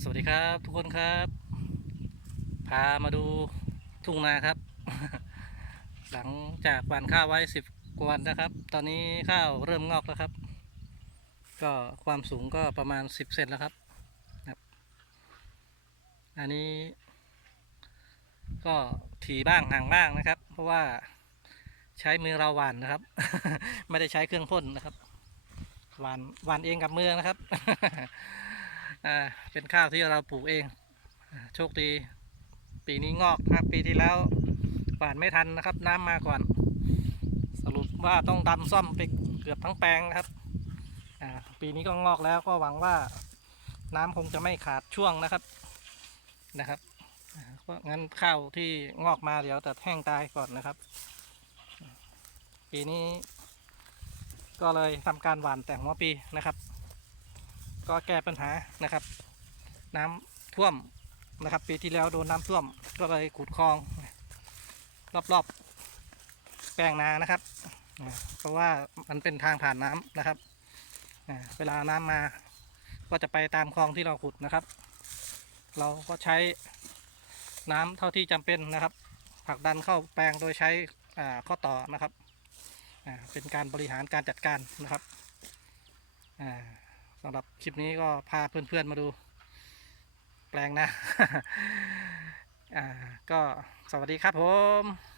สวัสดีครับทุกคนครับ พามาดูทุ่งนาครับ หลังจากหว่านข้าวไว้สิบกว่าวันนะครับ ตอนนี้ข้าวเริ่มงอกแล้วครับ ก็ความสูงก็ประมาณสิบเซนแล้วครับครับ อันนี้ ก็ถี่บ้างห่างบ้างนะครับ เพราะว่าใช้มือเราหว่านนะครับ ไม่ได้ใช้เครื่องพ่นนะครับหว่านหว่านเองกับมือนะครับ อ่าเป็นข้าวที่เราปลูกเอง โชคดี ปีนี้งอกนะครับปีที่แล้วหวานไม่ทันนะครับ น้ำมาก่อน สรุปว่าต้องดำซ่อมไปเกือบทั้งแปลงนะครับอ่าปีนี้ก็งอกแล้วก็หวังว่าน้ำคงจะไม่ขาดช่วงนะครับนะครับเพราะงั้นข้าวที่งอกมาเดี๋ยวจะแห้งตายก่อนนะครับ ปีนี้ก็เลยทำการหว่านแต่หัวปีนะครับ ก็แก้ปัญหานะครับ น้ำท่วมนะครับ ปีที่แล้วโดนน้ำท่วมก็เลยขุดคลอง รอบๆแปลงนานะครับ เพราะว่ามันเป็นทางผ่านน้ำนะครับเวลาน้ำมา ก็จะไปตามคลองที่เราขุดนะครับ เราก็ใช้น้ำเท่าที่จำเป็นนะครับผลักดันเข้าแปลงโดยใช้ข้อต่อนะครับเป็นการบริหารการจัดการนะครับอ่า สำหรับคลิปนี้ก็พาเพื่อนๆมาดู แปลงนะ อ่า ก็สวัสดีครับผม